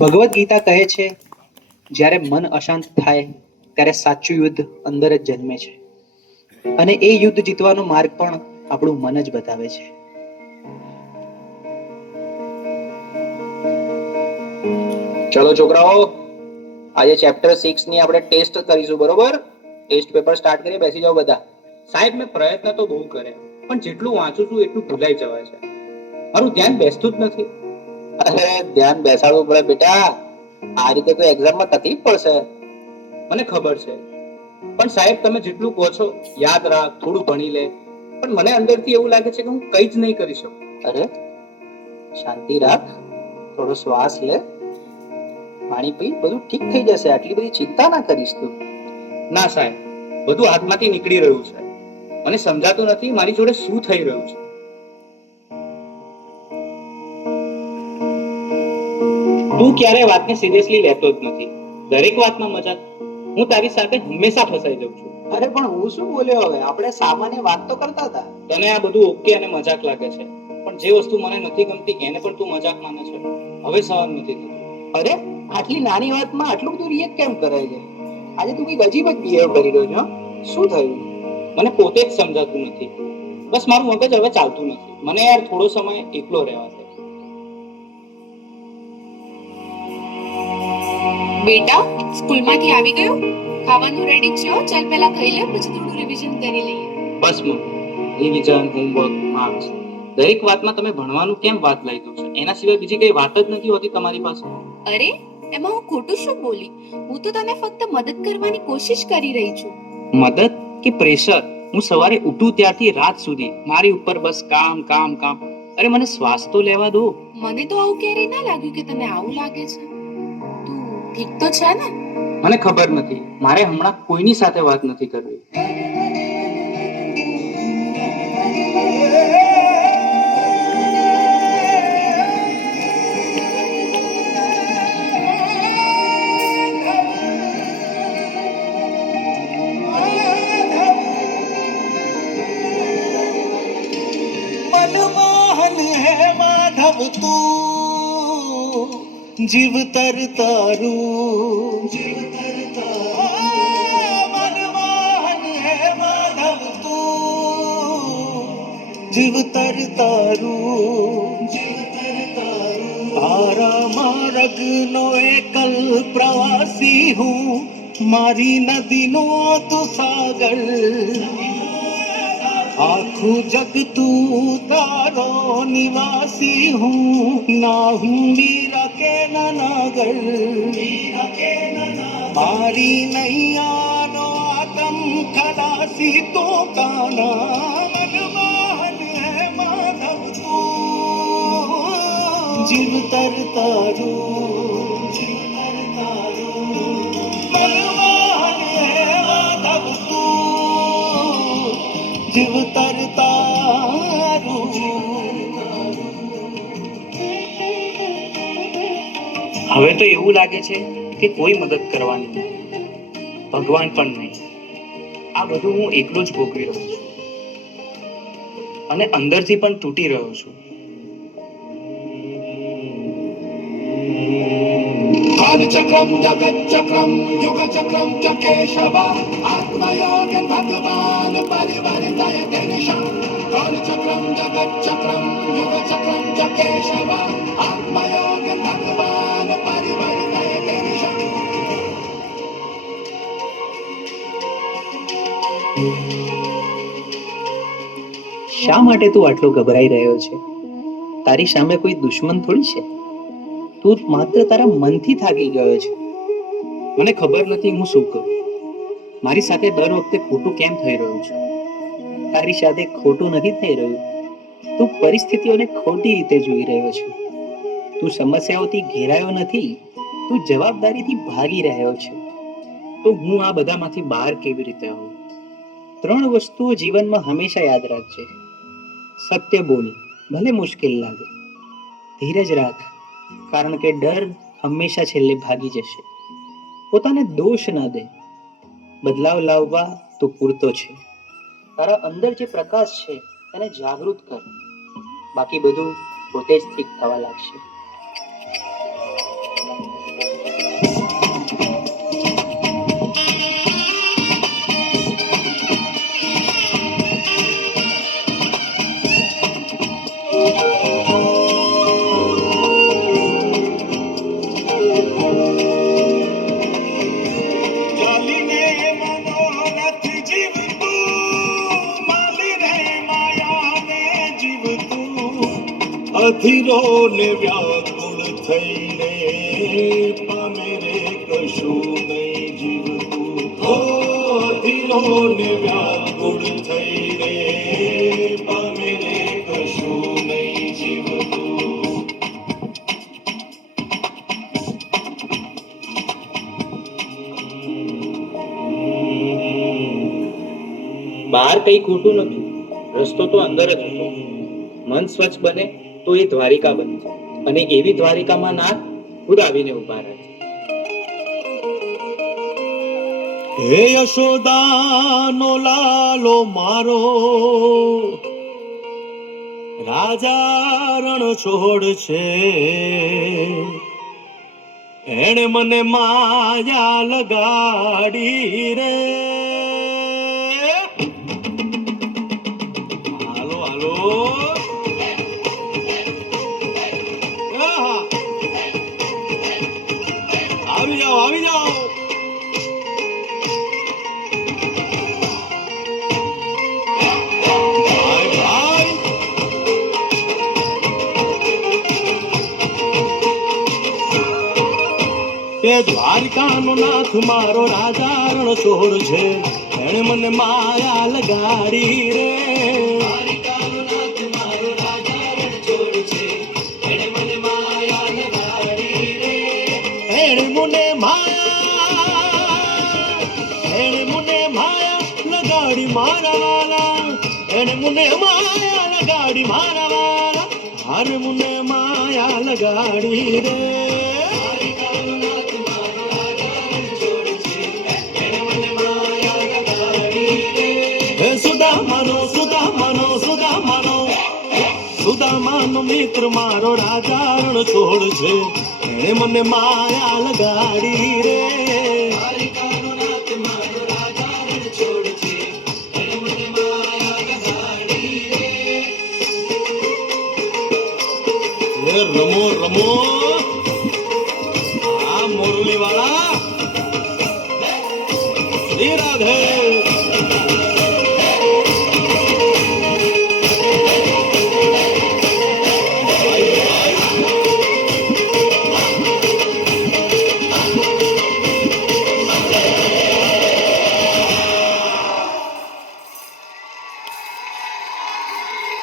ભગવદ્ ગીતા કહે છે, જ્યારે મન અશાંત થાય ત્યારે સાચું યુદ્ધ અંદર જ જન્મે છે, અને એ યુદ્ધ જીતવાનો માર્ગ પણ આપણું મન જ બતાવે છે. ચલો છોકરાઓ, આજે ચેપ્ટર 6 ની આપણે ટેસ્ટ કરીશું, બરોબર? ટેસ્ટ પેપર સ્ટાર્ટ કરીએ, બેસી જાઓ બધા. સાહેબ, મેં પ્રયત્ન તો બહુ કર્યા, પણ જેટલું વાંચું છું એટલું ભૂલાઈ જવાય છે. મારું ધ્યાન બેસતું જ નથી. અરે ધ્યાન બેસાડવું પડે બેટા, આ રીતે તો એક્ઝામમાં તકલીફ પડશે. મને ખબર છે, પણ સાહેબ તમે જેટલું કહો છો યાદ રાખ, થોડું ભણી લે, પણ મને અંદરથી એવું લાગે છે કે હું કંઈ જ નહીં કરી શકું. અરે શાંતિ રાખ, થોડો શ્વાસ લે, પાણી પી, બધું ઠીક થઈ જશે. આટલી બધી ચિંતા ના કરીશ તું. ના સાહેબ, બધું હાથમાંથી નીકળી રહ્યું છે. મને સમજાતું નથી મારી જોડે શું થઈ રહ્યું છે. તું ક્યારે વાતને સિરિયસલી લેતો જ નથી, દરેક વાતમાં મજાક. હું તારી સાથે હંમેશા ફસાઈ જાઉં છું. અરે પણ હું શું બોલ્યો? હવે આપણે સામાન્ય વાત તો કરતા હતા. તને આ બધું ઓકે અને મજાક લાગે છે, પણ જે વસ્તુ મને નથી ગમતી એને પણ તું મજાક માને છે. હવે સહન નથી થતું. અરે આટલી નાની વાતમાં આટલું બધું રિએક્ટ કેમ કરાય છે? આજે તું કઈક અજીબ જ બિહેવ કરી રહ્યો છે. શું થયું? મને પોતે જ સમજાતું નથી. બસ મારું મગજ હવે ચાલતું નથી. મને યાર થોડો સમય એકલો રહેવા દે. બેટા, સ્કૂલમાંથી આવી ગયો? ખાવાનું રેડી છે? ચાલ પહેલા ખાઈ લે, પછી થોડું રિવિઝન કરી લઈએ. બસ રિવિઝન, હોમવર્ક, માર્ક્સ, દરેક વાતમાં તમે ભણવાનું કેમ વાત લઈ દો છો? એના સિવાય બીજી કઈ વાત જ નથી હોતી તમારી પાસે. અરે એમાં હું ખોટું શું બોલી? હું તો તને ફક્ત મદદ કરવાની કોશિશ કરી રહી છું. મદદ કે પ્રેશર? હું સવારે ઉઠું ત્યારથી રાત સુધી મારી ઉપર બસ કામ કામ કામ. અરે મને શ્વાસ તો લેવા દો. મને તો આવું ક્યારેય ના લાગ્યું કે તને આવું લાગે છે. તું ઠીક તો છે ને? મને ખબર નથી, મારે હમણાં કોઈની સાથે વાત નથી કરવી. મનમોહન હે માધવ તું, જીવતર તારું. મનમોહન હે માધવ તું, જીવતર તારું. તારા માર્ગનો એકલ પ્રવાસી હું, મારી નદીનો તું સાગર. આખું જગ તું તારો નિવાસી હું, ના હું મીરા કે નાગર. મારી નૈયાનો આતમ ખલાસી તો કાના. મનમોહન હે માધવ તું, જીવતર તારું. મનમોહન હે માધવ તું, જીવતર તારું. હવે તો એવું લાગે છે કે કોઈ મદદ કરવાની નથી, ભગવાન પણ નહીં. આ બધું હું એકલો જ ભોગવી રહ્યો છું, અને અંદરથી પણ તૂટી રહ્યો છું. કાલચક્રમ જગચ્ચક્રમ યુગચક્રમ ચ કેશવ, આત્મયોગન ભગવાન પરિવર્તયતે નિશા. કાલચક્રમ જગચ્ચક્રમ યુગચક્રમ ચ કેશવ, આત્મયોગન ભગવાન પરિવર્તયતે નિશા. શા માટે તું આટલો ગભરાઈ રહ્યો છે? તારી સામે કોઈ દુશ્મન થોડી છે. તું માત્ર તારા મનથી થાકી ગયો છે. મને ખબર નથી હું શું કરું. મારી સાથે દર વખતે ખોટું કેમ થઈ રહ્યું છે? તારી સાથે ખોટું નથી થઈ રહ્યું, તું પરિસ્થિતિઓને ખોટી રીતે જોઈ રહ્યો છે. તું સમસ્યાઓથી ઘેરાયો નથી, તું જવાબદારીથી ભાગી રહ્યો છે. તો હું આ બધામાંથી બહાર કેવી રીતે આવું? 3 વસ્તુઓ જીવનમાં હંમેશા યાદ રાખજે. સત્ય બોલ, ભલે મુશ્કેલ લાગે. ધીરજ રાખ, કારણ કે ડર હંમેશા છેલ્લે ભાગી જશે. પોતાને દોષ ન દે, બદલાવ લાવવા તો પૂરતો છે. તારા અંદર જે પ્રકાશ છે તેને જાગૃત કર, બાકી બધું પોતે જ ઠીક થવા લાગશે. ને વ્યાકુળ થઈને પામે રે કશું નહીં જીવતું. હો અધીરો ને વ્યાકુળ થઈને પામે રે કશું નહીં જીવતું. બહાર કઈ ખોટું નથી, રસ્તો તો અંદર જ હતો. મન સ્વચ્છ બને તો એ દ્વારિકા બની જાય, અને એવી દ્વારિકામાં નાથ ખુદ આવીને ઉભા રહે છે. હે યશોદાનો લાલો મારો, રાજા રણ છોડ છે. એણે મને માયા લગાડી રે. હાલો હાલો, આહા. આવી જાઓ આવી જાઓ. ભાઈ ભાઈ, તે દ્વારિકાનો નાથ મારો રાજા રણ છોડ છે. એણે મને માયા લગાડી રે. એણે મને માયા લગાડી મારા વાલા. એણે મને માયા લગાડી મારા વાલા. હારે મને માયા લગાડી રે. હે સુદામાનો સુદામાનો સુદામાનો, સુદામાનો મિત્ર મારો રાજા રણ છોડ છે. એણે મને માયા લગાડી રે. હે રમો રમો, આ મુરલી વાળા. શ્રી રાધે.